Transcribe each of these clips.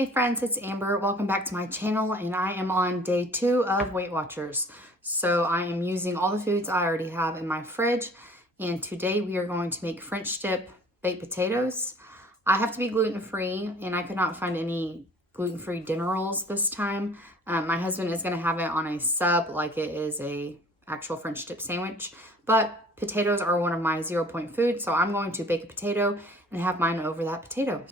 Hey friends, it's Amber. Welcome back to my channel, and I am on day 2 of Weight Watchers. So I am using all the foods I already have in my fridge, and today we are going to make French dip baked potatoes. I have to be gluten-free, and I could not find any gluten-free dinner rolls this time. My husband is going to have it on a sub like it is a actual French dip sandwich, but potatoes are one of my 0-point foods, so I'm going to bake a potato and have mine over that potato.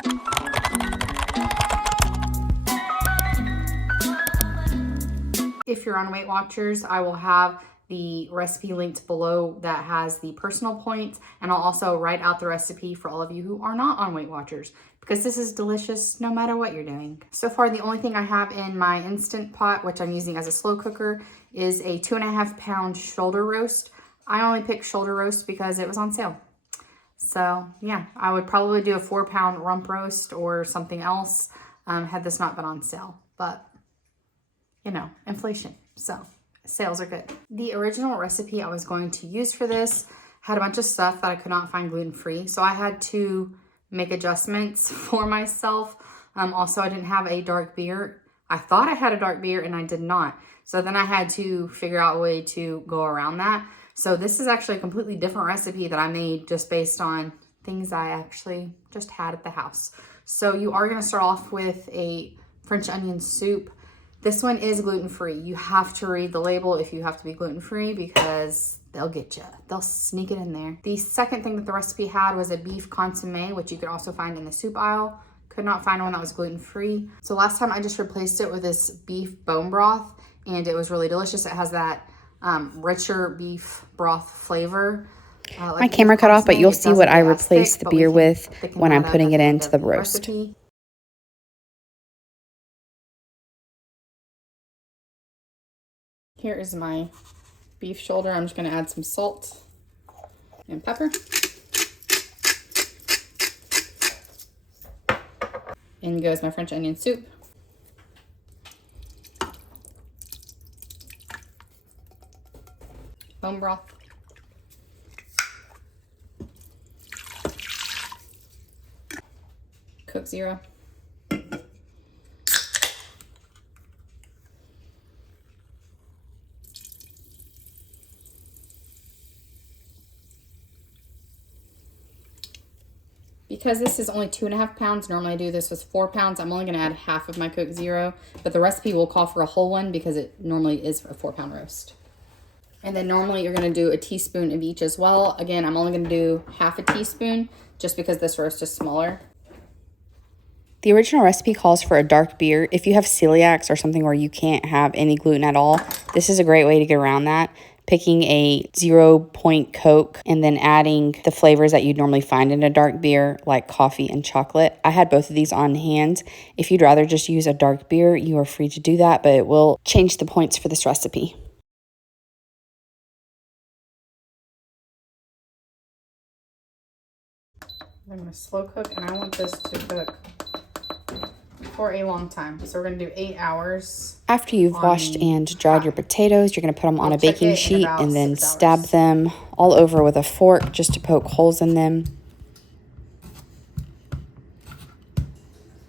If you're on Weight Watchers, I will have the recipe linked below that has the personal points, and I'll also write out the recipe for all of you who are not on Weight Watchers, because this is delicious no matter what you're doing. So far, the only thing I have in my Instant Pot, which I'm using as a slow cooker, is a 2.5 pound shoulder roast. I only picked shoulder roast because it was on sale. So yeah, I would probably do a 4 pound rump roast or something else had this not been on sale, but you know, inflation, so sales are good. The original recipe I was going to use for this had a bunch of stuff that I could not find gluten-free, so I had to make adjustments for myself. Also, I didn't have a dark beer. I thought I had a dark beer and I did not, so then I had to figure out a way to go around that. So this is actually a completely different recipe that I made just based on things I actually just had at the house. So you are going to start off with a French onion soup. This one is gluten-free. You have to read the label if you have to be gluten-free, because they'll get you. They'll sneak it in there. The second thing that the recipe had was a beef consomme, which you could also find in the soup aisle. Could not find one that was gluten-free. So last time I just replaced it with this beef bone broth, and it was really delicious. It has that richer beef broth flavor. My camera cut off, but you'll see what I replaced the beer with when I'm putting it into the roast. Recipe. Here is my beef shoulder. I'm just going to add some salt and pepper. In goes my French onion soup. Bone broth. Coke Zero. Because this is only 2.5 pounds, normally I do this with 4 pounds, I'm only going to add half of my Coke Zero, but the recipe will call for a whole one because it normally is a 4 pound roast. And then normally you're going to do a teaspoon of each as well. Again, I'm only going to do half a teaspoon just because this roast is smaller. The original recipe calls for a dark beer. If you have celiacs or something where you can't have any gluten at all, this is a great way to get around that. Picking a 0-point Coke and then adding the flavors that you'd normally find in a dark beer, like coffee and chocolate. I had both of these on hand. If you'd rather just use a dark beer, you are free to do that, but it will change the points for this recipe. I'm going to slow cook, and I want this to cook for a long time. So we're going to do 8 hours. After you've washed and dried your potatoes, you're going to put them on a baking sheet and then stab them all over with a fork just to poke holes in them.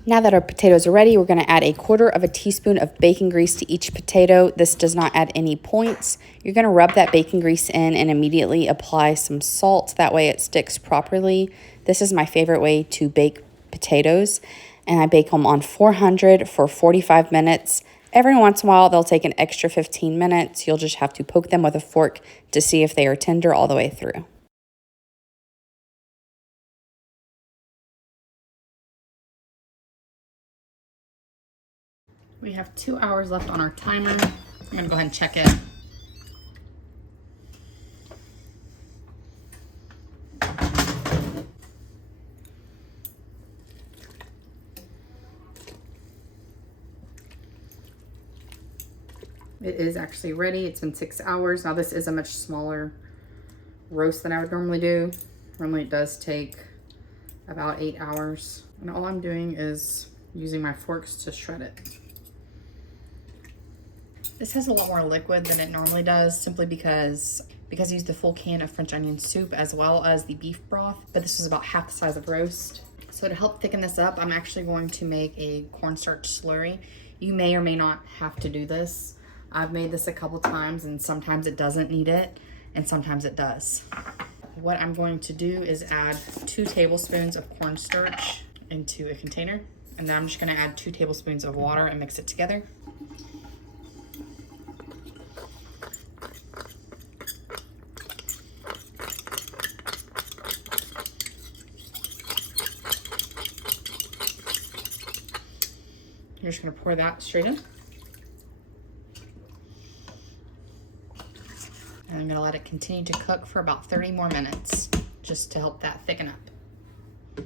Now that our potatoes are ready, we're going to add 1/4 teaspoon of bacon grease to each potato. This does not add any points. You're going to rub that bacon grease in and immediately apply some salt. That way it sticks properly. This is my favorite way to bake potatoes, and I bake them on 400 for 45 minutes. Every once in a while, they'll take an extra 15 minutes. You'll just have to poke them with a fork to see if they are tender all the way through. We have 2 hours left on our timer. I'm going to go ahead and check it. It is actually ready. It's been 6 hours. Now this is a much smaller roast than I would normally do. Normally it does take about 8 hours. And all I'm doing is using my forks to shred it. This has a lot more liquid than it normally does, simply because I used the full can of French onion soup as well as the beef broth, but this was about half the size of roast. So to help thicken this up, I'm actually going to make a cornstarch slurry. You may or may not have to do this. I've made this a couple times and sometimes it doesn't need it and sometimes it does. What I'm going to do is add 2 tablespoons of cornstarch into a container, and then I'm just gonna add 2 tablespoons of water and mix it together. You're just gonna pour that straight in. And I'm gonna let it continue to cook for about 30 more minutes, just to help that thicken up.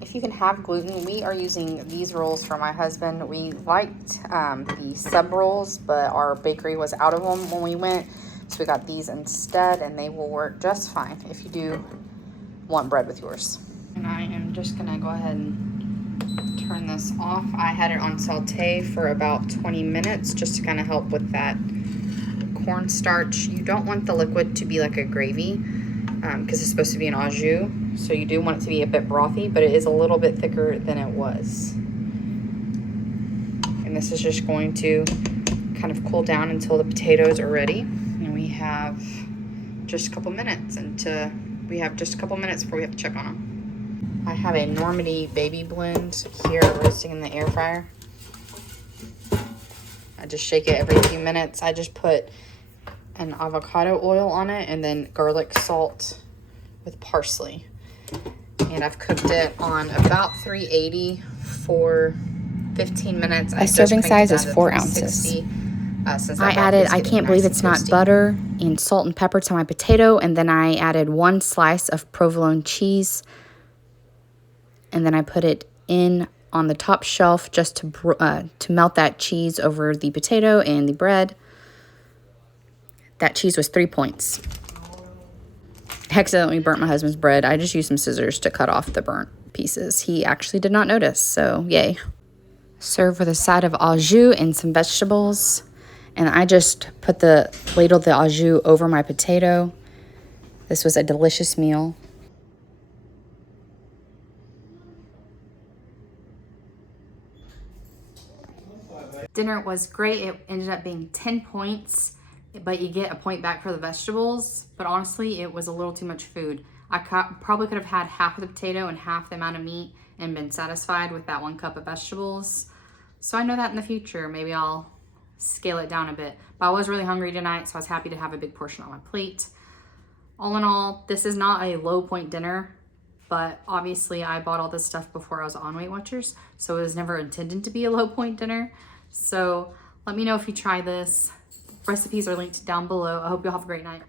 If you can have gluten, we are using these rolls for my husband. We liked the sub rolls, but our bakery was out of them when we went, so we got these instead, and they will work just fine if you do want bread with yours. And I am just gonna go ahead and turn this off. I had it on saute for about 20 minutes just to kind of help with that cornstarch. You don't want the liquid to be like a gravy because it's supposed to be an au jus, so you do want it to be a bit brothy, but it is a little bit thicker than it was. And this is just going to kind of cool down until the potatoes are ready. And we have just a couple minutes before we have to check on them. I have a Normandy baby blend here roasting in the air fryer. I just shake it every few minutes. I just put an avocado oil on it and then garlic salt with parsley. And I've cooked it on about 380 for 15 minutes. A serving size is 4 ounces. I added, I can't believe it's not butter, and salt and pepper to my potato. And then I added 1 slice of provolone cheese. And then I put it in on the top shelf just to melt that cheese over the potato and the bread. That cheese was 3 points. I accidentally burnt my husband's bread. I just used some scissors to cut off the burnt pieces. He actually did not notice, so yay. Serve with a side of au jus and some vegetables. And I just ladled the au jus over my potato. This was a delicious meal. Dinner was great. It ended up being 10 points, but you get a point back for the vegetables. But honestly, it was a little too much food. I probably could have had half of the potato and half the amount of meat and been satisfied with that 1 cup of vegetables. So I know that in the future, maybe I'll scale it down a bit. But I was really hungry tonight, so I was happy to have a big portion on my plate. All in all, this is not a low point dinner, but obviously I bought all this stuff before I was on Weight Watchers, so it was never intended to be a low point dinner. So let me know if you try this. Recipes are linked down below. I hope you'll have a great night.